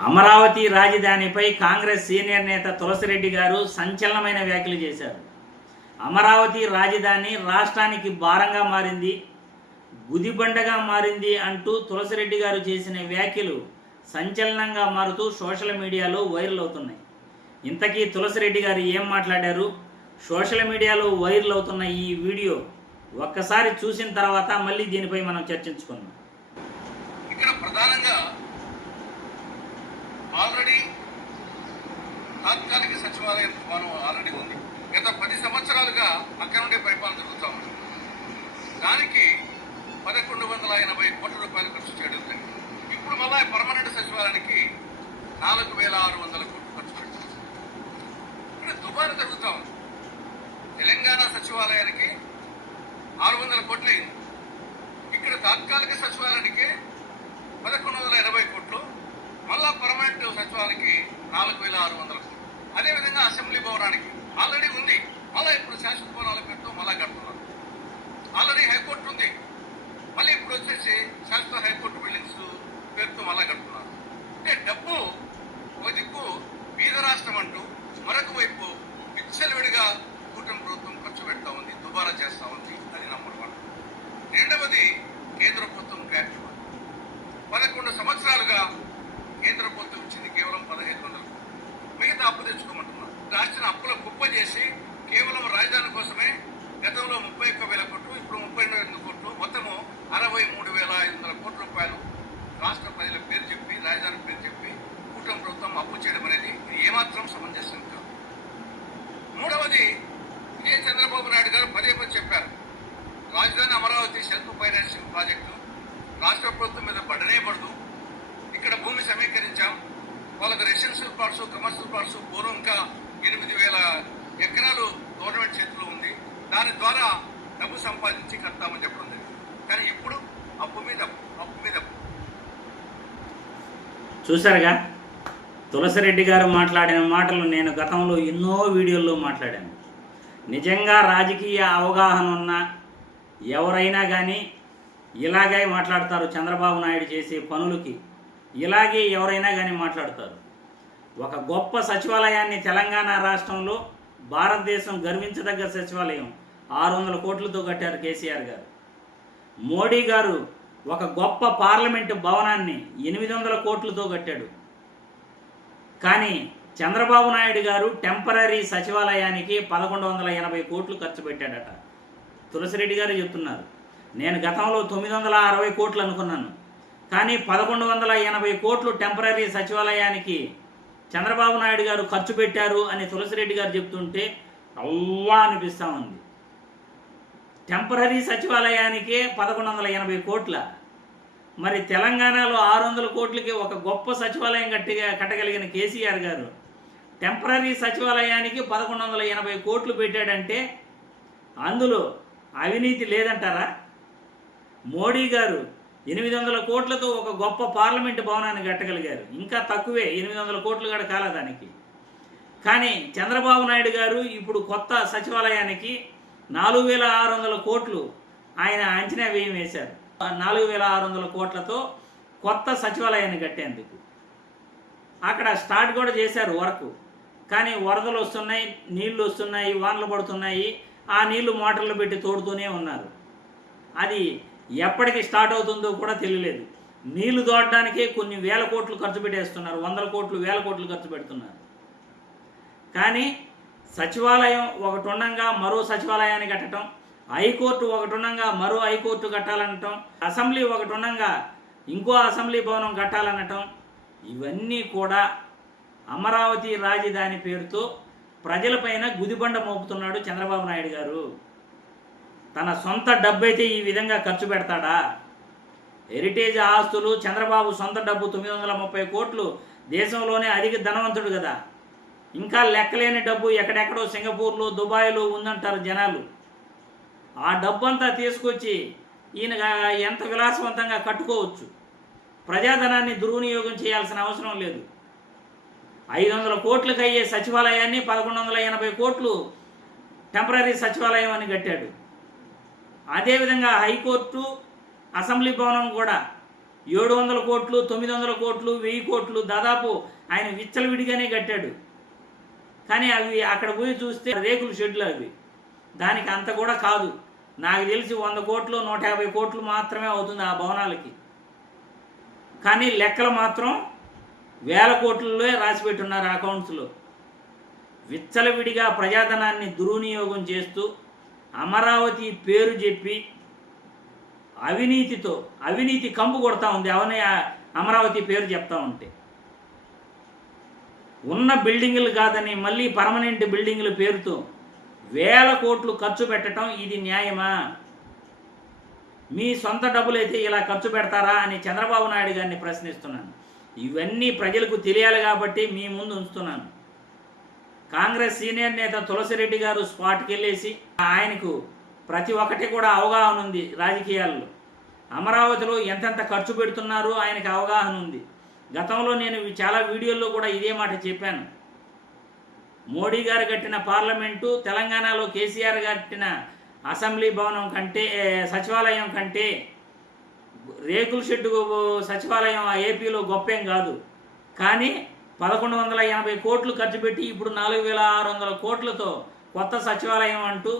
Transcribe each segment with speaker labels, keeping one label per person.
Speaker 1: Amaravati రాజధానిపై Congress senior నేత తులసిరెడ్డి గారు సంచలనమైన వ్యాఖ్యలు చేశారు. అమరావతి రాజధాని రాష్ట్రానికి భారంగా మారింది గుదిబండగా మారింది అంటూ తులసిరెడ్డి గారు చేసిన వ్యాఖ్యలు సంచలనంగా మారుతూ సోషల్ మీడియాలో వైరల్ అవుతున్నాయి. ఇంతకీ తులసిరెడ్డి గారు ఏం మాట్లాడారు? సోషల్ మీడియాలో వైరల్ అవుతున్న ఈ వీడియో ఒక్కసారి చూసిన తర్వాత మళ్ళీ దీనిపై మనం చర్చించుకుందాం.
Speaker 2: ఇక్కడ ప్రధానంగా ఆల్రెడీ తాత్కాలిక సచివాలయం నిర్మాణం ఆల్రెడీ ఉంది. గత పది సంవత్సరాలుగా అక్కడ నుండి పరిపాలన జరుగుతూ ఉంది. దానికి పదకొండు వందల ఎనభై కోట్ల రూపాయలు ఖర్చు చేయడం జరిగింది. ఇప్పుడు మళ్ళా పర్మనెంట్ సచివాలయానికి నాలుగు వేల ఆరు వందల కోట్లు ఖర్చు పెట్టారు. ఇక్కడ దుబారా జరుగుతూ ఉంది. తెలంగాణ సచివాలయానికి ఆరు వందల కోట్లు. అయింది ఇక్కడ తాత్కాలిక సచివాలయానికి పదకొండు వందల ఎనభై కోట్లు మళ్ళా పర్మనెంట్ సచివాలయానికి నాలుగు వేల ఆరు వందల కోట్లు. అదేవిధంగా అసెంబ్లీ భవనానికి ఆల్రెడీ ఉంది. మళ్ళీ ఇప్పుడు శాశ్వత భవనాలు పేరుతో మళ్ళా కడుతున్నారు. ఆల్రెడీ హైకోర్టు ఉంది. మళ్ళీ ఇప్పుడు వచ్చేసి శాశ్వత హైకోర్టు బిల్డింగ్స్ పేరుతో మళ్ళా కడుతున్నారు. అంటే డబ్బు ఒక దిక్కు బీద రాష్ట్రం అంటూ మరొక వైపు విచ్చలవిడిగా కూటమి ప్రభుత్వం ఖర్చు పెడతా ఉంది దుబారా చేస్తూ ఉంది అది నంబర్ వన్ రెండవది కేంద్ర ప్రభుత్వం గ్రాంట్ పదకొండు సంవత్సరాలుగా కేంద్ర ప్రభుత్వం ఇచ్చింది కేవలం పదహైదు వందలు. మిగతా అప్పు తెచ్చుకోమంటున్నారు. రాష్ట్రం అప్పుల కుప్ప చేసి కేవలం రాజధాని కోసమే గతంలో ముప్పై ఒక్క వేల కోట్లు ఇప్పుడు ముప్పై ఎనిమిది కోట్లు. మొత్తము అరవై మూడు వేల ఐదు వందల కోట్ల రూపాయలు రాష్ట్ర ప్రజల పేరు చెప్పి రాజధాని పేరు చెప్పి కూటమి ప్రభుత్వం అప్పు చేయడం అనేది ఏమాత్రం సమంజసం కాదు. మూడవది ఇదే చంద్రబాబు నాయుడు గారు పదే పదే చెప్పారు. రాజధాని అమరావతి సెల్ఫ్ ఫైనాన్సింగ్ ప్రాజెక్టు రాష్ట్ర ప్రభుత్వం మీద పడనే పడదు. సమీకరించాం వాళ్ళకి రెసిడెన్షియల్ ప్లాట్స్ కమర్షియల్ ప్లాట్స్ పూర్వం ఇంకా ఎనిమిది వేల ఎకరాలు గవర్నమెంట్ చేతిలో ఉంది. దాని ద్వారా డబ్బు సంపాదించి కడతామని చెప్పడం జరిగింది. కానీ ఇప్పుడు అప్పు మీద అప్పు మీద. చూసారుగా
Speaker 1: చూశారుగా? తులసిరెడ్డి గారు మాట్లాడిన మాటలు నేను గతంలో ఎన్నో వీడియోల్లో మాట్లాడాను. నిజంగా రాజకీయ అవగాహన ఉన్న ఎవరైనా కానీ ఇలాగే మాట్లాడతారు చంద్రబాబు నాయుడు చేసే పనులకి ఇలాగే ఎవరైనా కానీ మాట్లాడతారు. ఒక గొప్ప సచివాలయాన్ని తెలంగాణ రాష్ట్రంలో భారతదేశం గర్వించదగ్గ సచివాలయం ఆరు వందల కోట్లతో కట్టారు కేసీఆర్ గారు. మోడీ గారు ఒక గొప్ప పార్లమెంటు భవనాన్ని ఎనిమిది వందల కోట్లతో కట్టాడు. కానీ చంద్రబాబు నాయుడు గారు టెంపరీ సచివాలయానికి పదకొండు వందల ఎనభై కోట్లు ఖర్చు పెట్టాడట. తులసిరెడ్డి గారు చెప్తున్నారు. నేను గతంలో తొమ్మిది వందల అరవై కోట్లు అనుకున్నాను. కానీ పదకొండు వందల ఎనభై కోట్లు టెంపరీ సచివాలయానికి చంద్రబాబు నాయుడు గారు ఖర్చు పెట్టారు అని తులసిరెడ్డి గారు చెప్తుంటే అవ్వా అనిపిస్తూ ఉంది. టెంపరీ సచివాలయానికే పదకొండు వందల ఎనభై కోట్ల. మరి తెలంగాణలో ఆరు వందల కోట్లకి ఒక గొప్ప సచివాలయం కట్టిగా కట్టగలిగిన కేసీఆర్ గారు టెంపరీ సచివాలయానికి పదకొండు వందల ఎనభై కోట్లు పెట్టాడంటే అందులో అవినీతి లేదంటారా? మోడీ గారు ఎనిమిది వందల కోట్లతో ఒక గొప్ప పార్లమెంటు భవనాన్ని కట్టగలిగారు. ఇంకా తక్కువే ఎనిమిది వందల కోట్లు కూడా కాలే దానికి. కానీ చంద్రబాబు నాయుడు గారు ఇప్పుడు కొత్త సచివాలయానికి నాలుగు వేల ఆరు వందల కోట్లు ఆయన అంచనా వ్యయం వేశారు. నాలుగు వేల ఆరు వందల కోట్లతో కొత్త సచివాలయాన్ని కట్టేందుకు. అక్కడ స్టార్ట్ కూడా చేశారు వర్క్. కానీ వరదలు వస్తున్నాయి నీళ్ళు వస్తున్నాయి వానలు పడుతున్నాయి. ఆ నీళ్ళు మోటార్లు పెట్టి తోడుతూనే ఉన్నారు. అది ఎప్పటికి స్టార్ట్ అవుతుందో కూడా తెలియలేదు. నీళ్ళు తోడడానికే కొన్ని వేల కోట్లు ఖర్చు పెట్టేస్తున్నారు. వందల కోట్లు వేల కోట్లు ఖర్చు పెడుతున్నారు. కానీ సచివాలయం ఒకటి ఉండంగా మరో సచివాలయాన్ని కట్టడం హైకోర్టు ఒకటి ఉండంగా మరో హైకోర్టు కట్టాలనటం అసెంబ్లీ ఒకటి ఉండంగా ఇంకో అసెంబ్లీ భవనం కట్టాలనటం ఇవన్నీ కూడా అమరావతి రాజధాని పేరుతో ప్రజలపైన గుదిబండ మోపుతున్నాడు చంద్రబాబు నాయుడు గారు. తన సొంత డబ్బైతే ఈ విధంగా ఖర్చు పెడతాడా? హెరిటేజ్ ఆస్తులు చంద్రబాబు సొంత డబ్బు తొమ్మిది వందల ముప్పై కోట్లు దేశంలోనే అధిక ధనవంతుడు కదా. ఇంకా లెక్కలేని డబ్బు ఎక్కడెక్కడో సింగపూర్లో దుబాయ్లో ఉందంటారు జనాలు. ఆ డబ్బు అంతా తీసుకొచ్చి ఈయన ఎంత విలాసవంతంగా కట్టుకోవచ్చు? ప్రజాధనాన్ని దుర్వినియోగం చేయాల్సిన అవసరం లేదు. ఐదు వందల కోట్లకు అయ్యే సచివాలయాన్ని పదకొండు వందల ఎనభై కోట్లు టెంపరీ సచివాలయం అని కట్టాడు. అదేవిధంగా హైకోర్టు అసెంబ్లీ భవనం కూడా ఏడు వందల కోట్లు తొమ్మిది వందల కోట్లు వెయ్యి కోట్లు దాదాపు ఆయన విచ్చలవిడిగానే కట్టాడు. కానీ అవి అక్కడ పోయి చూస్తే రేకుల షెడ్లు అవి. దానికి అంత కూడా కాదు. నాకు తెలిసి వంద కోట్లు నూట యాభై కోట్లు మాత్రమే అవుతుంది ఆ భవనాలకి. కానీ లెక్కలు మాత్రం వేల కోట్లలో రాసి పెట్టున్నారు అకౌంట్స్లో విచ్చలవిడిగా ప్రజాధనాన్ని దుర్వినియోగం చేస్తూ అమరావతి పేరు చెప్పి అవినీతితో అవినీతి కంపు కొడతా ఉంది. అవని అమరావతి పేరు చెప్తా ఉంటే. ఉన్న బిల్డింగులు కాదని మళ్ళీ పర్మనెంట్ బిల్డింగుల పేరుతో వేల కోట్లు ఖర్చు పెట్టడం ఇది న్యాయమా? మీ సొంత డబ్బులైతే ఇలా ఖర్చు పెడతారా అని చంద్రబాబు నాయుడు గారిని ప్రశ్నిస్తున్నాను. ఇవన్నీ ప్రజలకు తెలియాలి కాబట్టి మీ ముందు ఉంచుతున్నాను. కాంగ్రెస్ సీనియర్ నేత తులసిరెడ్డి గారు స్పాట్కి వెళ్ళేసి ఆయనకు ప్రతి ఒక్కటి కూడా అవగాహన ఉంది రాజకీయాల్లో. అమరావతిలో ఎంతెంత ఖర్చు పెడుతున్నారు ఆయనకు అవగాహన ఉంది. గతంలో నేను చాలా వీడియోల్లో కూడా ఇదే మాట చెప్పాను. మోడీ గారు కట్టిన పార్లమెంటు తెలంగాణలో కేసీఆర్ కట్టిన అసెంబ్లీ భవనం కంటే సచివాలయం కంటే రేకుల షెడ్డు సచివాలయం ఆ ఏపీలో గొప్పేం కాదు. కానీ పదకొండు వందల ఎనభై కోట్లు ఖర్చు పెట్టి ఇప్పుడు నాలుగు వేల ఆరు వందల కోట్లతో కొత్త సచివాలయం అంటూ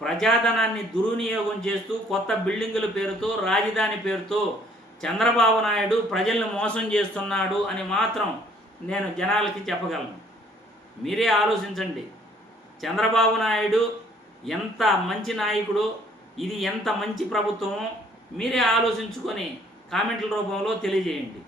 Speaker 1: ప్రజాధనాన్ని దుర్వినియోగం చేస్తూ కొత్త బిల్డింగుల పేరుతో రాజధాని పేరుతో చంద్రబాబు నాయుడు ప్రజల్ని మోసం చేస్తున్నాడు అని మాత్రం నేను జనాలకి చెప్పగలను. మీరే ఆలోచించండి. చంద్రబాబు నాయుడు ఎంత మంచి నాయకుడు ఇది ఎంత మంచి ప్రభుత్వమో మీరే ఆలోచించుకొని కామెంట్ల రూపంలో తెలియజేయండి.